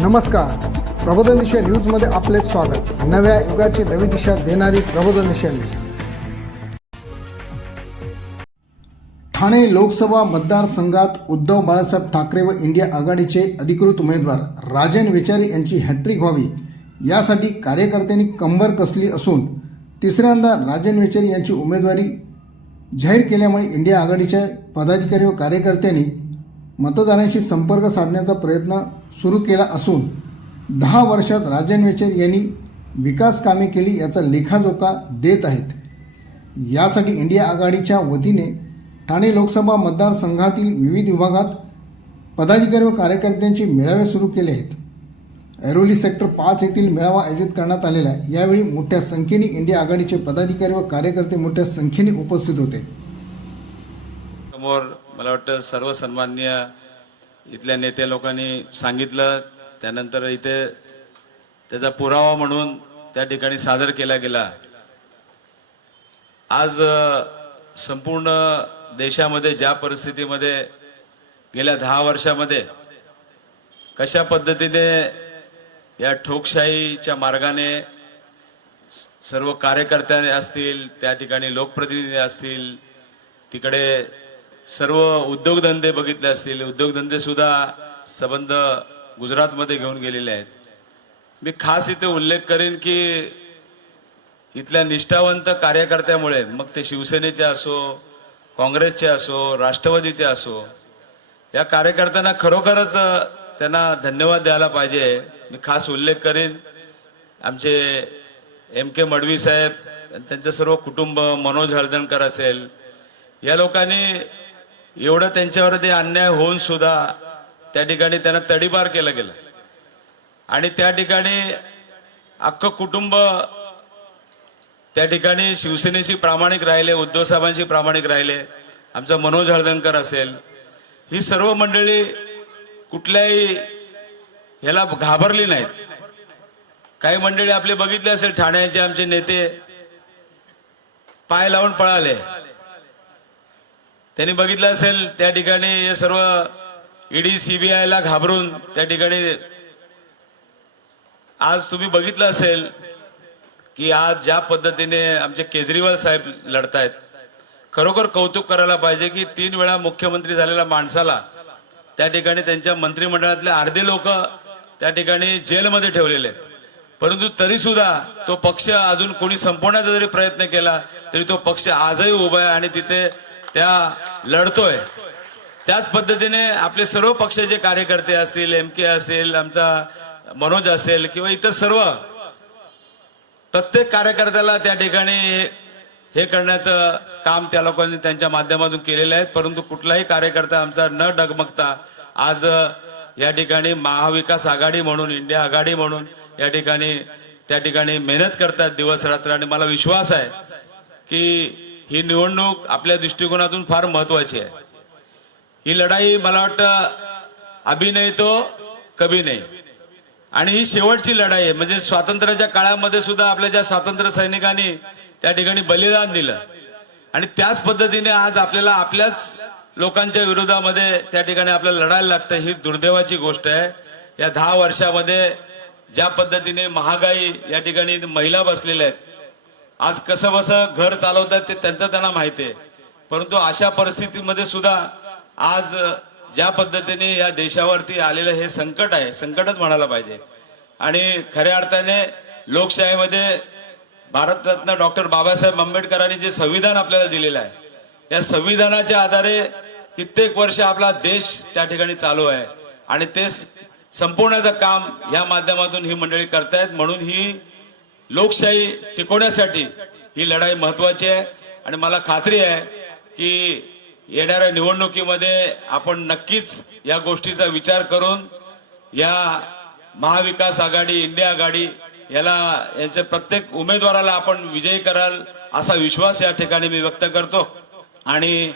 नमस्कार. प्रबोधन दिशा न्यूजमध्ये आपले स्वागत. नव्या युगाची नवी दिशा देणारी प्रबोधन दिशा न्यूज. ठाणे लोकसभा मतदारसंघात उद्धव बाळासाहेब ठाकरे व इंडिया आघाडीचे अधिकृत उमेदवार राजन विचारी यांची हॅट्रिक व्हावी यासाठी कार्यकर्त्यांनी कंबर कसली असून तिसऱ्यांदा राजन विचारी यांची उमेदवारी जाहीर केल्यामुळे इंडिया आघाडीच्या पदाधिकारी व कार्यकर्त्यांनी मतदारांशी संपर्क साधण्याचा प्रयत्न सुरू केला असून दहा वर्षात राजन विचार यांनी विकास कामे केली याचा लेखाजोखा देत आहेत. यासाठी इंडिया आघाडीच्या वतीने ठाणे लोकसभा मतदारसंघातील विविध विभागात पदाधिकारी व कार्यकर्त्यांचे मेळावे सुरू केले आहेत. ऐरोली सेक्टर पाच येथील मेळावा आयोजित करण्यात आलेला आहे. यावेळी मोठ्या संख्येने इंडिया आघाडीचे पदाधिकारी व कार्यकर्ते मोठ्या संख्येने उपस्थित होते. समोर मला वाटतं सर्व सन्माननीय इथल्या नेत्या लोकांनी सांगितलं. त्यानंतर इथे त्याचा पुरावा म्हणून त्या ठिकाणी सादर केला गेला. आज संपूर्ण देशामध्ये ज्या परिस्थितीमध्ये गेल्या दहा वर्षामध्ये कशा पद्धतीने या ठोकशाहीच्या मार्गाने सर्व कार्यकर्त्या असतील त्या ठिकाणी लोकप्रतिनिधी असतील तिकडे सर्व उद्योगधंदे बघितले असतील. उद्योगधंदे सुद्धा संबंध गुजरातमध्ये घेऊन गेलेले आहेत. मी खास इथे उल्लेख करेन की इथल्या निष्ठावंत कार्यकर्त्यामुळे मग ते शिवसेनेचे असो काँग्रेसचे असो राष्ट्रवादीचे असो या कार्यकर्त्यांना खरोखरच त्यांना धन्यवाद द्यायला पाहिजे. मी खास उल्लेख करेन आमचे एम के मडवी साहेब आणि त्यांचं सर्व कुटुंब मनोज हळदणकर असेल. या लोकांनी एवढं त्यांच्यावरती अन्याय होऊन सुद्धा त्या ठिकाणी त्यांना तडीपार केलं गेलं. आणि त्या ठिकाणी अख्खं कुटुंब त्या ठिकाणी शिवसेनेशी प्रामाणिक राहिले उद्धव साहेबांशी प्रामाणिक राहिले आमचा मनोज हळदणकर असेल ही सर्व मंडळी कुठल्याही ह्याला घाबरली नाहीत. काही मंडळी आपले बघितले असेल ठाण्याचे आमचे नेते पाय लावून पळाले. त्यांनी बघितलं असेल त्या ठिकाणी हे सर्व ईडी सीबीआयला घाबरून त्या ठिकाणी आज तुम्ही बघितलं असेल की आज ज्या पद्धतीने आमचे केजरीवाल साहेब लढतायत खरोखर कौतुक करायला पाहिजे की तीन वेळा मुख्यमंत्री झालेल्या माणसाला त्या ठिकाणी त्यांच्या मंत्रिमंडळातले अर्धे लोक त्या ठिकाणी जेलमध्ये ठेवलेले आहेत. परंतु तरी सुद्धा तो पक्ष अजून कोणी संपवण्याचा जरी प्रयत्न केला तरी तो पक्ष आजही उभा आहे आणि तिथे त्या लढतोय. त्याच पद्धतीने आपले सर्व पक्षाचे कार्यकर्ते असतील एम के असेल आमचा मनोज असेल किंवा इतर सर्व प्रत्येक कार्यकर्त्याला त्या ठिकाणी हे- हे करण्याचं काम त्या लोकांनी त्यांच्या माध्यमातून केलेलं आहे. परंतु कुठलाही कार्यकर्ता आमचा न डगमगता आज या ठिकाणी महाविकास आघाडी म्हणून इंडिया आघाडी म्हणून या ठिकाणी त्या ठिकाणी मेहनत करतात दिवस रात्र आणि मला विश्वास आहे की ही निवडणूक आपल्या दृष्टिकोनातून फार महत्वाची आहे. ही लढाई मला वाटतं अभिनय तो कभी नाही. आणि ही शेवटची लढाई आहे. म्हणजे स्वातंत्र्याच्या काळामध्ये सुद्धा आपल्या ज्या स्वातंत्र्य सैनिकांनी त्या ठिकाणी बलिदान दिलं. आणि त्याच पद्धतीने आज आपल्याला आपल्याच लोकांच्या विरोधामध्ये त्या ठिकाणी आपल्याला लढायला लागतं ही दुर्दैवाची गोष्ट आहे. या दहा वर्षामध्ये ज्या पद्धतीने महागाई या ठिकाणी महिला बसलेल्या आहेत आज कसं बसं घर चालवतात ते त्यांचं त्यांना माहिती आहे. परंतु अशा परिस्थितीमध्ये सुद्धा आज ज्या पद्धतीने या देशावरती आलेलं हे संकट आहे संकटच म्हणायला पाहिजे. आणि खऱ्या अर्थाने लोकशाहीमध्ये भारतरत्न डॉक्टर बाबासाहेब आंबेडकरांनी जे संविधान आपल्याला दिलेलं आहे या संविधानाच्या आधारे कित्येक वर्ष आपला देश त्या ठिकाणी चालू आहे. आणि ते संपवण्याचं काम या माध्यमातून ही मंडळी करतायत म्हणून ही लोकशाही टिकवण्यासाठी ही लढाई महत्वाची आहे. आणि मला खात्री आहे की येणाऱ्या निवडणुकीमध्ये आपण नक्कीच या गोष्टीचा विचार करून या महाविकास आघाडी इंडिया आघाडी याला यांच्या प्रत्येक उमेदवाराला आपण विजयी कराल असा विश्वास या ठिकाणी मी व्यक्त करतो. आणि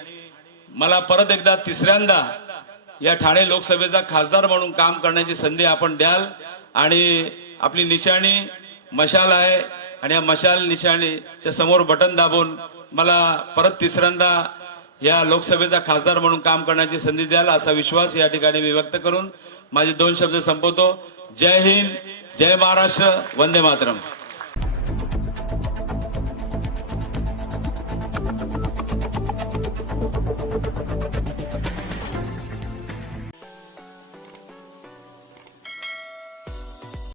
मला परत एकदा तिसऱ्यांदा या ठाणे लोकसभेचा खासदार म्हणून काम करण्याची संधी आपण द्याल. आणि आपली निशाणी मशाल आहे आणि या मशाल निशाणीच्या समोर बटन दाबून मला परत तिसऱ्यांदा या लोकसभेचा खासदार म्हणून काम करण्याची संधी द्याल असा विश्वास या ठिकाणी मी व्यक्त करून माझे दोन शब्द संपवतो. जय हिंद जय महाराष्ट्र वंदे मातरम.